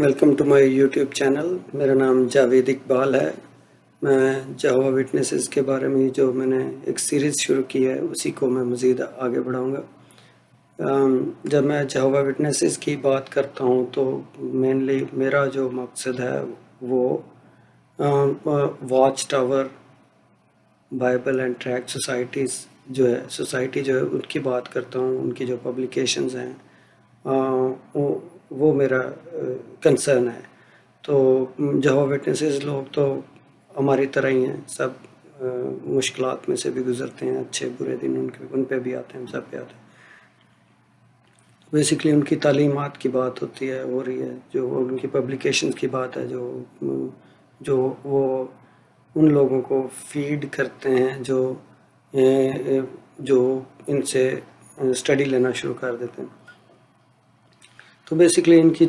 Welcome to my YouTube channel. میرا نام جاوید اقبال ہے. میں جہوہ وٹنسز کے بارے میں جو میں نے ایک سیریز شروع کی ہے اسی کو میں مزید آگے بڑھاؤں گا. جب میں جہوہ وٹنسز کی بات کرتا ہوں تو مینلی میرا جو مقصد ہے وہ watch Tower Bible and track societies society جو ہے ان کی بات کرتا ہوں. ان کی جو پبلیکیشنز ہیں وہ میرا کنسرن ہے. تو جہوہ وٹنسز لوگ تو ہماری طرح ہی ہیں، سب مشکلات میں سے بھی گزرتے ہیں، اچھے برے دن ان پہ بھی آتے ہیں، ہم سب پہ آتے ہیں. بیسیکلی ان کی تعلیمات کی بات ہوتی ہے، ہو رہی ہے، جو ان کی پبلیکیشنز کی بات ہے، جو وہ ان لوگوں کو فیڈ کرتے ہیں جو ان سے اسٹڈی لینا شروع کر دیتے ہیں. تو بیسیکلی ان کی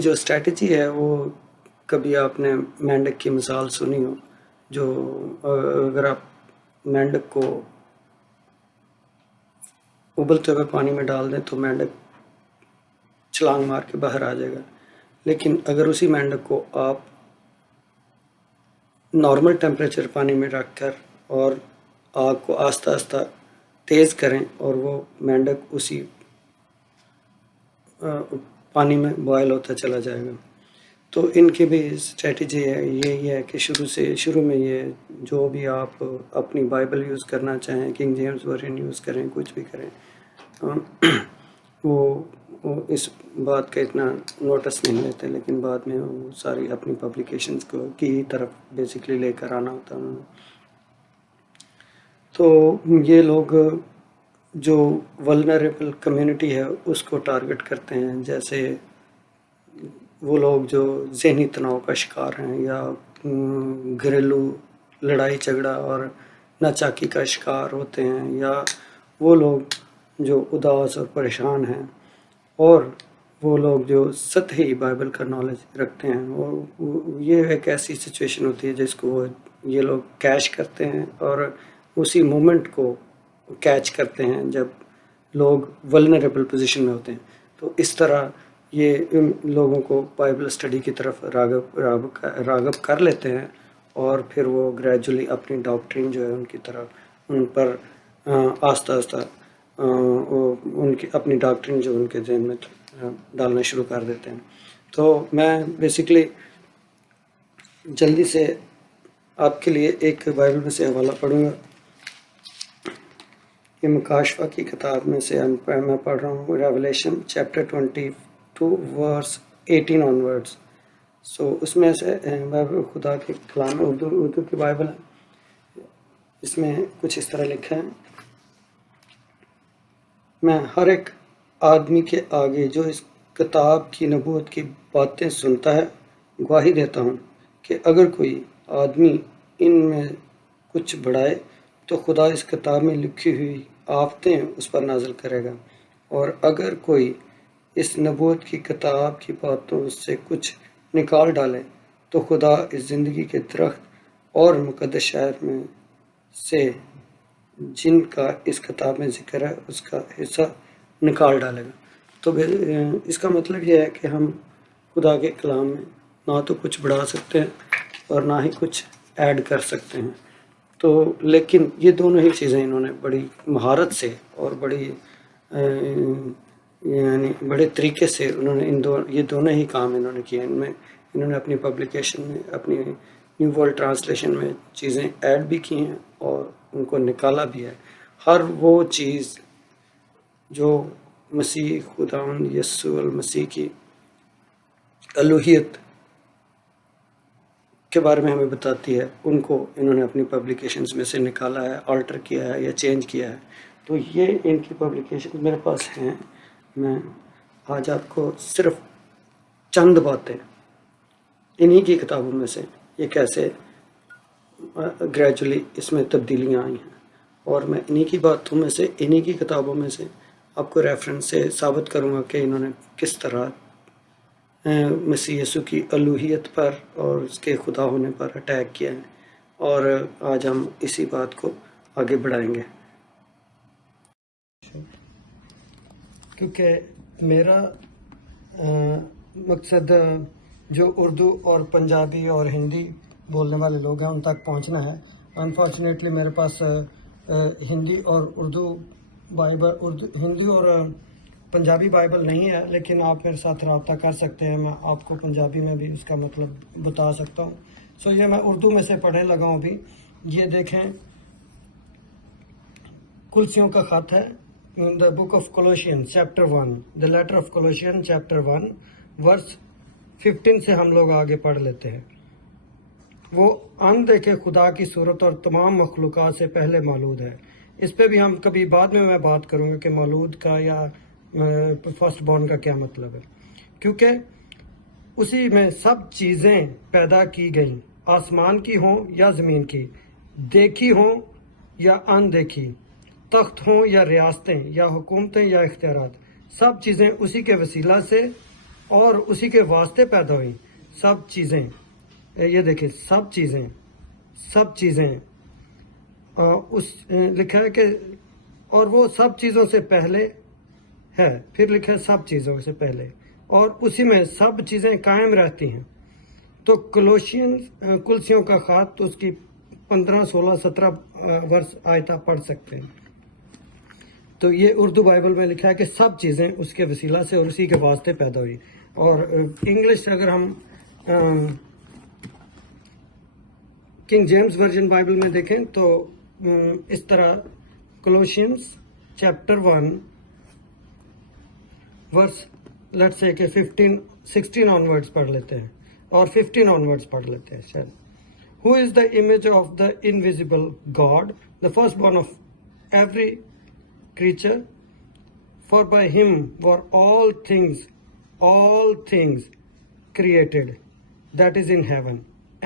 جو اسٹریٹجی ہے وہ کبھی آپ نے مینڈک کی مثال سنی ہو. جو اگر آپ مینڈک کو ابلتے ہوئے پانی میں ڈال دیں تو مینڈک چھلانگ مار کے باہر آ جائے گا، لیکن اگر اسی مینڈک کو آپ نارمل ٹیمپریچر پانی میں رکھ کر اور آگ کو آہستہ آہستہ تیز کریں اور وہ مینڈک اسی پانی میں بوائل ہوتا چلا جائے گا. تو ان کی بھی اسٹریٹجی ہے، یہ ہے کہ شروع میں یہ جو بھی آپ اپنی بائبل یوز کرنا چاہیں، کنگ جیمز ورژن یوز کریں، کچھ بھی کریں، وہ اس بات کا اتنا نوٹس نہیں لیتے، لیکن بعد میں وہ ساری اپنی پبلیکیشنز کی طرف بیسیکلی لے کر آنا ہوتا ہے انہوں نے. تو یہ لوگ جو ولنریبل کمیونٹی ہے اس کو ٹارگٹ کرتے ہیں، جیسے وہ لوگ جو ذہنی تناؤ کا شکار ہیں یا گھریلو لڑائی جھگڑا اور ناچاکی کا شکار ہوتے ہیں، یا وہ لوگ جو اداس اور پریشان ہیں، اور وہ لوگ جو سطحی بائبل کا نالج رکھتے ہیں. اور یہ ایک ایسی سچویشن ہوتی ہے جس کو یہ لوگ کیچ کرتے ہیں اور اسی مومنٹ کو کیچ کرتے ہیں جب لوگ ولنریبل پوزیشن میں ہوتے ہیں. تو اس طرح یہ ان لوگوں کو بائبل اسٹڈی کی طرف راغب کر لیتے ہیں، اور پھر وہ گریجولی اپنی ڈاکٹرین جو ہے ان کی طرف ان پر آہستہ آہستہ ان کی اپنی ڈاکٹرین جو ان کے ذہن میں ڈالنا شروع کر دیتے ہیں. تو میں بیسیکلی جلدی سے آپ کے لیے ایک بائبل میں سے حوالہ پڑھوں گا. یہ مکاشفہ کی کتاب میں سے میں پڑھ رہا ہوں، ریولیشن چیپٹر 22 ورس 18 آنورڈز. سو اس میں سے بائبل خدا کے کلام اردو کی بائبل ہے. اس میں کچھ اس طرح لکھا ہے: میں ہر ایک آدمی کے آگے جو اس کتاب کی نبوت کی باتیں سنتا ہے گواہی دیتا ہوں کہ اگر کوئی آدمی ان میں کچھ بڑھائے تو خدا اس کتاب میں لکھی ہوئی آفتیں اس پر نازل کرے گا، اور اگر کوئی اس نبوت کی کتاب کی باتوں سے کچھ نکال ڈالے تو خدا اس زندگی کے درخت اور مقدس شہر میں سے جن کا اس کتاب میں ذکر ہے اس کا حصہ نکال ڈالے گا. تو اس کا مطلب یہ ہے کہ ہم خدا کے کلام میں نہ تو کچھ بڑھا سکتے ہیں اور نہ ہی کچھ ایڈ کر سکتے ہیں. تو لیکن یہ دونوں ہی چیزیں انہوں نے بڑی مہارت سے اور یعنی بڑے طریقے سے انہوں نے یہ دونوں ہی کام انہوں نے کیے. انہوں نے اپنی پبلیکیشن میں، اپنی نیو ورلڈ ٹرانسلیشن میں چیزیں ایڈ بھی کی ہیں اور ان کو نکالا بھی ہے. ہر وہ چیز جو مسیح خداوند یسوع المسیح کی الوہیت کے بارے میں ہمیں بتاتی ہے، ان کو انہوں نے اپنی پبلیکیشنز میں سے نکالا ہے، آلٹر کیا ہے یا چینج کیا ہے. تو یہ ان کی پبلیکیشن میرے پاس ہیں. میں آج آپ کو صرف چند باتیں انہی کی کتابوں میں سے یہ کیسے گریجولی اس میں تبدیلیاں آئی ہیں، اور میں انہی کی باتوں میں سے، انہی کی کتابوں میں سے آپ کو ریفرنس سے ثابت کروں گا کہ انہوں نے کس طرح مسیح یسوع کی الوہیت پر اور اس کے خدا ہونے پر اٹیک کیا ہے. اور آج ہم اسی بات کو آگے بڑھائیں گے، کیونکہ میرا مقصد جو اردو اور پنجابی اور ہندی بولنے والے لوگ ہیں ان تک پہنچنا ہے. انفارچونیٹلی میرے پاس ہندی اور ہندی اور پنجابی بائبل نہیں ہے، لیکن آپ میرے ساتھ رابطہ کر سکتے ہیں. میں آپ کو پنجابی میں بھی اس کا مطلب بتا سکتا ہوں. یہ میں اردو میں سے پڑھنے لگا ہوں ابھی. یہ دیکھیں، کلسیوں کا خط ہے. The book of Colossians chapter 1، the letter of Colossians chapter 1 verse 15 سے ہم لوگ آگے پڑھ لیتے ہیں. وہ اندیکھے خدا کی صورت اور تمام مخلوقات سے پہلے مولود ہے. اس پہ بھی ہم کبھی بعد میں بات کروں گا کہ مولود کا یا فرسٹ بورن کا کیا مطلب ہے، کیونکہ اسی میں سب چیزیں پیدا کی گئیں، آسمان کی ہوں یا زمین کی، دیکھی ہوں یا اندیکھی، تخت ہوں یا ریاستیں یا حکومتیں یا اختیارات. سب چیزیں اسی کے وسیلہ سے اور اسی کے واسطے پیدا ہوئیں. سب چیزیں، یہ دیکھیں، سب چیزیں لکھا ہے کہ اور وہ سب چیزوں سے پہلے ہے. پھر لکھا ہے سب چیزوں سے پہلے، اور اسی میں سب چیزیں قائم رہتی ہیں. تو کلسیوں کا خط، تو اس کی 15، 16، 17 ورس آیتہ پڑھ سکتے ہیں. تو یہ اردو بائبل میں لکھا ہے کہ سب چیزیں اس کے وسیلہ سے اور اسی کے واسطے پیدا ہوئی. اور انگلش سے اگر ہم کنگ جیمز ورژن بائبل میں دیکھیں تو اس طرح کولوشینز چیپٹر 1 ورس لیٹ سے کہ 16 آنورڈز پڑھ لیتے ہیں اور 15 آنورڈز پڑھ لیتے ہیں شاید. Who is the image of the invisible God, the firstborn of every creature? For by him were all things created, that is in heaven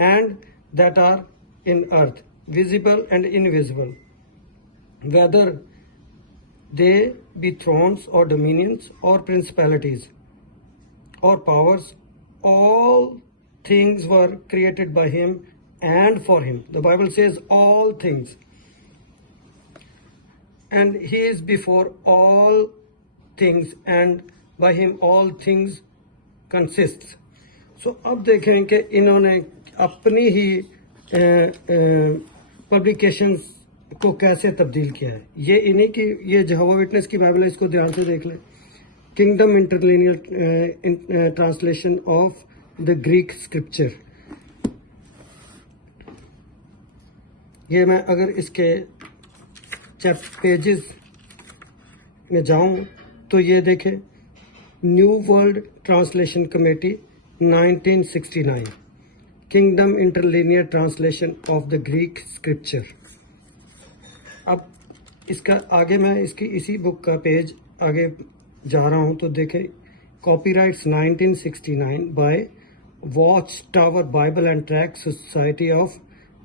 and that are in earth, visible and invisible, whether they be thrones or dominions or principalities or powers. All things were created by him and for him. The Bible says all things. And he is before all things, and by him all things consists. So اب دیکھیں کہ انہوں نے اپنی ہی publications کو کیسے تبدیل کیا ہے. یہ انہیں کی، یہ جہوہ وٹنس کی بائبل ہے، اس کو دھیان سے دیکھ لیں. Kingdom Interlinear Translation of the Greek Scriptures. یہ میں اگر اس کے پیجز میں جاؤں تو یہ دیکھیں، New world Translation Committee 1969، Kingdom Interlinear Translation of the Greek Scriptures. اب اس کا آگے میں اس کی اسی بک کا پیج آگے جا رہا ہوں تو دیکھیں، کاپی رائٹس 1969 by Watch Tower Bible and Tract Society of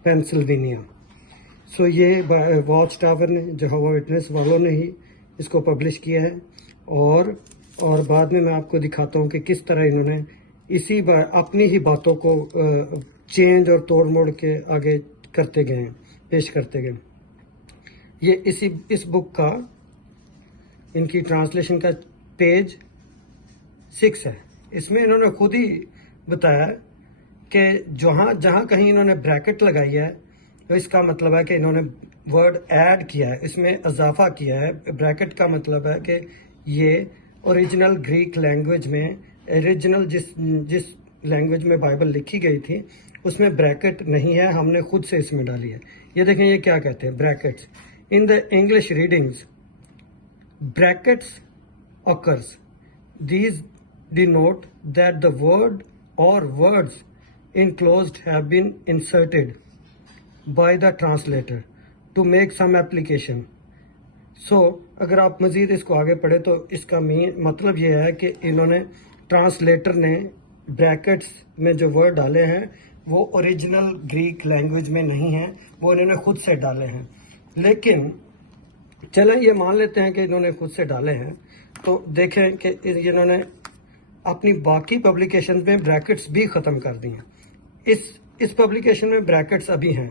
Pennsylvania. So یہ واچ ٹاور نے، جہوہ وٹنس والوں نے ہی اس کو پبلش کیا ہے. اور بعد میں آپ کو دکھاتا ہوں کہ کس طرح انہوں نے اسی اپنی ہی باتوں کو چینج اور توڑ موڑ کے آگے کرتے گئے ہیں، پیش کرتے گئے. یہ اس بک کا، ان کی ٹرانسلیشن کا پیج 6 ہے. اس میں انہوں نے خود ہی بتایا کہ جہاں کہیں انہوں نے بریکٹ لگائی ہے تو اس کا مطلب ہے کہ انہوں نے ورڈ ایڈ کیا ہے، اس میں اضافہ کیا ہے. بریکٹ کا مطلب ہے کہ یہ اوریجنل گریک لینگویج میں، اوریجنل جس لینگویج میں بائبل لکھی گئی تھی اس میں بریکٹ نہیں ہے، ہم نے خود سے اس میں ڈالی ہے. یہ دیکھیں یہ کیا کہتے ہیں، brackets. In the English readings brackets occurs. These denote that the word or words enclosed have been inserted by the translator to make some application. So اگر آپ مزید اس کو آگے پڑھیں تو اس کا مطلب یہ ہے کہ انہوں نے، ٹرانسلیٹر نے بریکٹس میں جو ورڈ ڈالے ہیں وہ اوریجنل گریک لینگویج میں نہیں ہیں، وہ انہوں نے خود سے ڈالے ہیں. لیکن چلیں یہ مان لیتے ہیں کہ انہوں نے خود سے ڈالے ہیں، تو دیکھیں کہ انہوں نے اپنی باقی پبلیکیشنز میں بریکٹس بھی ختم کر دی ہیں. اس پبلیکیشن میں بریکٹس ابھی ہیں،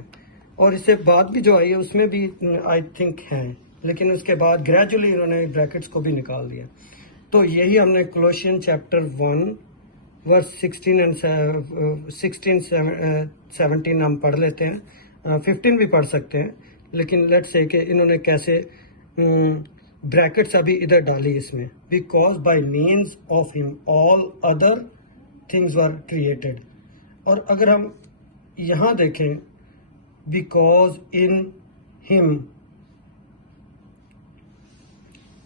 اور اس سے بعد بھی جو آئی ہے اس میں بھی آئی تھنک ہیں، لیکن اس کے بعد گریجولی انہوں نے بریکٹس کو بھی نکال دیا. تو یہی ہم نے کولوسین چیپٹر 1 ورس 16 اینڈ 17 ہم پڑھ لیتے ہیں. 15 بھی پڑھ سکتے ہیں، لیکن لیٹ سے کہ انہوں نے کیسے بریکٹس ابھی ادھر ڈالی اس میں. Because by means of him all other things were created. اور اگر ہم یہاں دیکھیں بیکاز ان ہم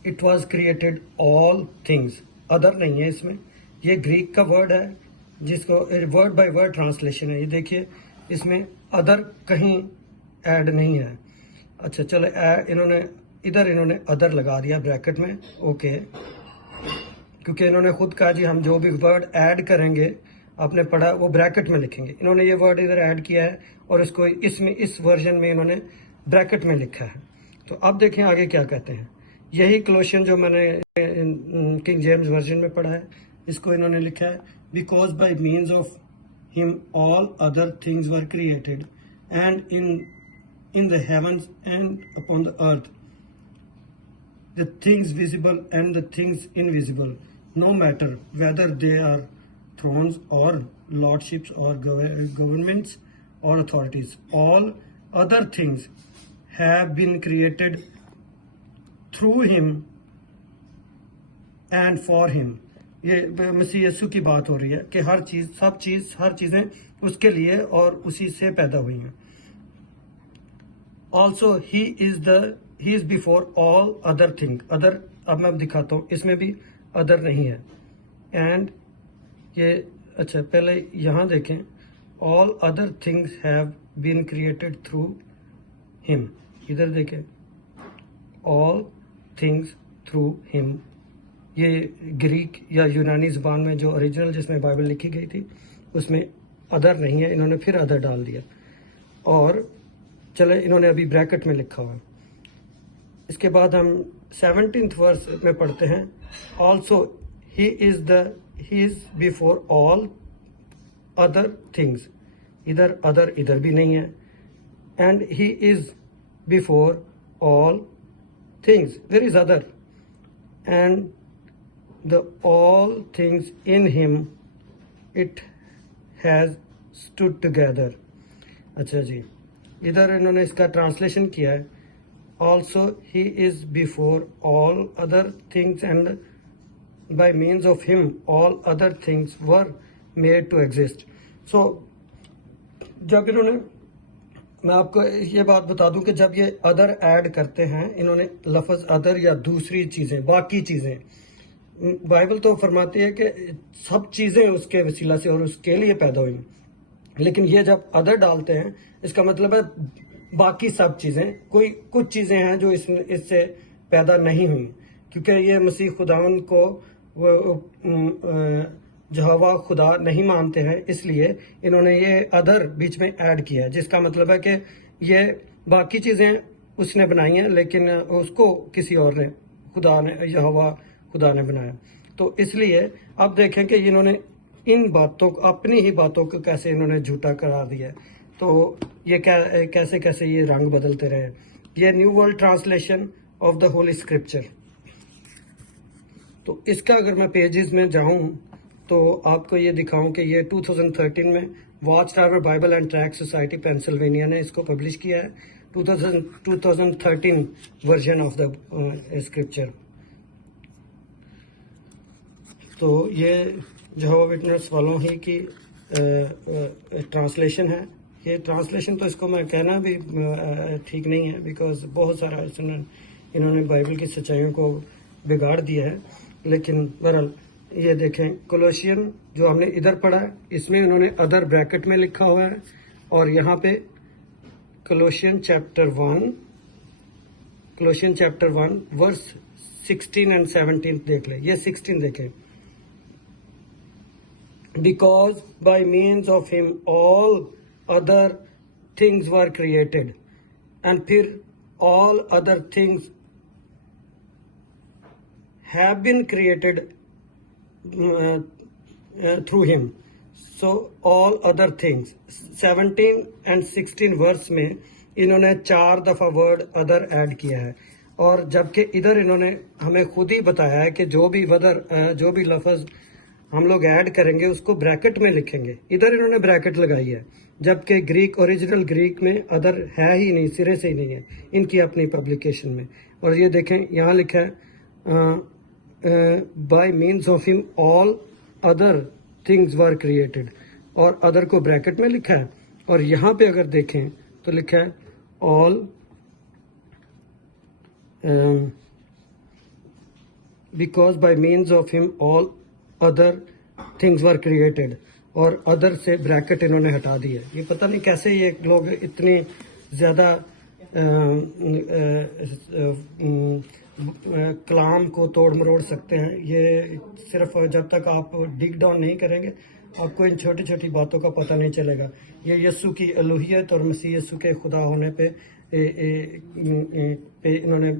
it was created all things, other نہیں ہے اس میں. یہ گریک کا ورڈ ہے جس کو ورڈ بائی ورڈ ٹرانسلیشن ہے. یہ دیکھیے اس میں ادر کہیں ایڈ نہیں ہے. اچھا چلے انہوں نے ادر لگا دیا بریکٹ میں. اوکے، کیونکہ انہوں نے خود کہا جی ہم جو بھی ورڈ ایڈ کریں گے آپ نے پڑھا وہ بریکٹ میں لکھیں گے. انہوں نے یہ ورڈ ادھر ایڈ کیا ہے اور اس کو اس ورژن میں انہوں نے بریکٹ میں لکھا ہے. تو اب دیکھیں آگے کیا کہتے ہیں. یہی کولوسین جو میں نے کنگ جیمز ورژن میں پڑھا ہے، اس کو انہوں نے لکھا ہے because by means of him all other things were created and in the heavens and upon the earth, the things visible and the things invisible, no matter whether they are thrones or lordships or governments or authorities, all other things have been created through him and for him. یہ مسیح یسوع کی بات ہو رہی ہے کہ ہر چیزیں اس کے لیے اور اسی سے پیدا ہوئی ہیں. Also he is before all other things. Other اب میں دکھاتا ہوں، اس میں بھی ادر نہیں ہے. اینڈ یہ اچھا پہلے یہاں دیکھیں all other things have been created through him. ادھر دیکھیں all things through him. یہ گریک یا یونانی زبان میں جو اوریجنل جس میں بائبل لکھی گئی تھی اس میں ادر نہیں ہے، انہوں نے پھر ادر ڈال دیا. اور چلے انہوں نے ابھی بریکٹ میں لکھا ہوا ہے. اس کے بعد ہم 17th ورس میں پڑھتے ہیں also he is before all other things. ادھر بھی نہیں ہے. And he is before all things, there is other. And the all things in him it has stood together. اچھا جی، ادھر انہوں نے اس کا ٹرانسلیشن کیا ہے also he is before all other things and by means of him all other things were made to exist. So جب انہوں نے، میں آپ کو یہ بات بتا دوں کہ جب یہ ادر ایڈ کرتے ہیں انہوں نے لفظ ادر یا دوسری چیزیں، باقی چیزیں، بائبل تو فرماتی ہے کہ سب چیزیں اس کے وسیلہ سے اور اس کے لیے پیدا ہوئی، لیکن یہ جب ادر ڈالتے ہیں اس کا مطلب ہے باقی سب چیزیں. کچھ چیزیں ہیں جو اس سے پیدا نہیں ہوئی، کیونکہ یہ مسیح خداوند کو یہوہ خدا نہیں مانتے ہیں، اس لیے انہوں نے یہ ادر بیچ میں ایڈ کیا ہے، جس کا مطلب ہے کہ یہ باقی چیزیں اس نے بنائی ہیں لیکن اس کو کسی اور نے، یہوہ خدا نے بنایا. تو اس لیے اب دیکھیں کہ انہوں نے ان باتوں کو، اپنی ہی باتوں کو کیسے انہوں نے جھوٹا کرا دیا. تو یہ کیسے یہ رنگ بدلتے رہے. یہ new world translation of the holy scripture. تو اس کا اگر میں پیجز میں جاؤں تو آپ کو یہ دکھاؤں کہ یہ 2013 میں watch Tower Bible and Tract society Pennsylvania نے اس کو پبلش کیا ہے. 2013 ورژن آف دا اسکرپچر. تو یہ یہوہ وٹنس والوں ہی کی ٹرانسلیشن ہے. یہ ٹرانسلیشن تو اس کو میں کہنا بھی ٹھیک نہیں ہے، بیکاز بہت سارا انہوں نے بائبل کی سچائیوں کو بگاڑ دیا ہے. لیکن بہرحال یہ دیکھیں کولوسین جو ہم نے ادھر پڑھا ہے اس میں انہوں نے ادر بریکٹ میں لکھا ہوا ہے، اور یہاں پہ کولوسین چیپٹر 1 ورس 16 اینڈ 17 دیکھ لیں. یہ 16 دیکھیں. Because by means of him all other things were created, and pھر all other things have been created through him. So all other things 17 and 16 verse میں انہوں نے 4 دفعہ ورڈ ادر ایڈ کیا ہے، اور جبکہ ادھر انہوں نے ہمیں خود ہی بتایا ہے کہ جو بھی لفظ ہم لوگ ایڈ کریں گے اس کو بریکٹ میں لکھیں گے. ادھر انہوں نے بریکٹ لگائی ہے، جبکہ اوریجنل گریک میں ادر ہے ہی نہیں، سرے سے ہی نہیں ہے ان کی اپنی پبلیکیشن میں. اور یہ دیکھیں یہاں لکھا ہے by means of him all other things were created, اور ادر کو بریکٹ میں لکھا ہے. اور یہاں پہ اگر دیکھیں تو لکھا ہے all because by means of him all other things were created, اور ادر سے بریکٹ انہوں نے ہٹا دی ہے. یہ پتہ نہیں کیسے یہ لوگ اتنی زیادہ کلام کو توڑ مروڑ سکتے ہیں. یہ صرف جب تک آپ ڈگ ڈاؤن نہیں کریں گے آپ کو ان چھوٹی چھوٹی باتوں کا پتہ نہیں چلے گا. یہ یسوع کی الوہیت اور مسیح یسوع کے خدا ہونے پہ انہوں نے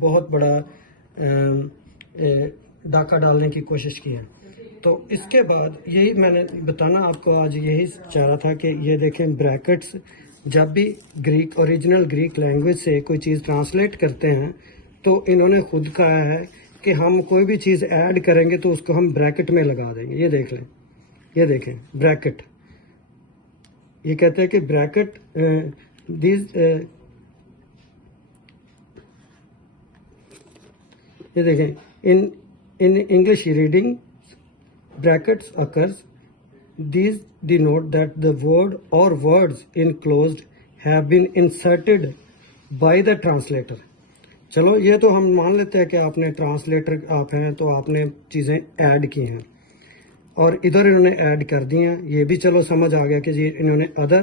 بہت بڑا ڈاکہ ڈالنے کی کوشش کی ہے. تو اس کے بعد یہی میں نے بتانا آپ کو آج یہی چاہ رہا تھا کہ یہ دیکھیں بریکٹس جب بھی اوریجنل گریک لینگویج سے کوئی چیز ٹرانسلیٹ کرتے ہیں تو انہوں نے خود کہا ہے کہ ہم کوئی بھی چیز ایڈ کریں گے تو اس کو ہم بریکٹ میں لگا دیں گے. یہ دیکھ لیں، یہ دیکھیں بریکٹ، یہ کہتے ہیں کہ بریکٹ یہ دیکھیں in English reading brackets occurs. These denote that the word or words enclosed have been inserted by the translator. چلو یہ تو ہم مان لیتے ہیں کہ آپ نے ٹرانسلیٹر آپ ہیں تو آپ نے چیزیں ایڈ کی ہیں اور ادھر انہوں نے ایڈ کر دی ہیں. یہ بھی چلو سمجھ آ گیا کہ جی انہوں نے ادر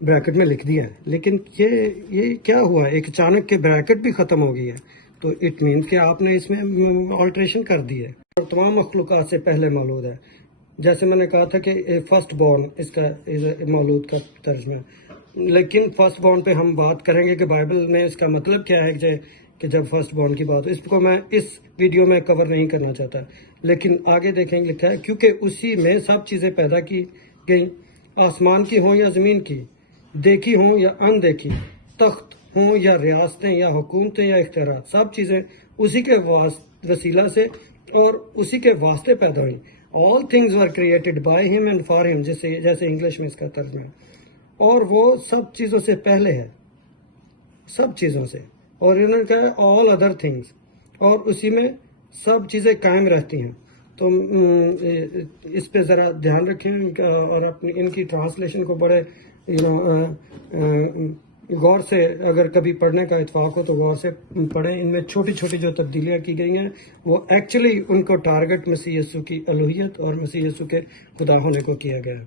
بریکٹ میں لکھ دیا ہے. لیکن یہ کیا ہوا، ایک اچانک کے بریکٹ بھی ختم ہو گئی ہے، تو اٹ مینس کہ آپ نے اس میں آلٹریشن کر دی ہے. اور تمام مخلوقات سے پہلے مولود ہے. جیسے میں نے کہا تھا کہ فرسٹ بورن اس کا مولود کا ترجمہ، لیکن فرسٹ بورن پہ ہم بات کریں گے کہ بائبل میں اس کا مطلب کیا ہے کہ جب فرسٹ بورن کی بات ہو. اس کو میں اس ویڈیو میں کور نہیں کرنا چاہتا، لیکن آگے دیکھیں گے لکھا ہے کیونکہ اسی میں سب چیزیں پیدا کی گئیں، آسمان کی ہوں یا زمین کی، دیکھی ہوں یا ان دیکھی، تخت ہوں یا ریاستیں یا حکومتیں یا اختیارات، سب چیزیں اسی کے وسیلہ سے اور اسی کے واسطے پیدا ہوئی. All things were created by ہم اینڈ فار ہم، جیسے انگلش میں اس کا ترجمہ ہے. اور وہ سب چیزوں سے پہلے ہے، سب چیزوں سے. اور انہوں نے کہا ہے آل ادر تھنگز، اور اسی میں سب چیزیں قائم رہتی ہیں. تو اس پہ ذرا دھیان رکھیں اور اپنی ان کی ٹرانسلیشن کو بڑے غور سے اگر کبھی پڑھنے کا اتفاق ہو تو غور سے پڑھیں. ان میں چھوٹی چھوٹی جو تبدیلیاں کی گئی ہیں وہ ایکچولی ان کو ٹارگٹ مسیح یسوع کی الوہیت اور مسیح یسوع کے خدا ہونے کو کیا گیا ہے.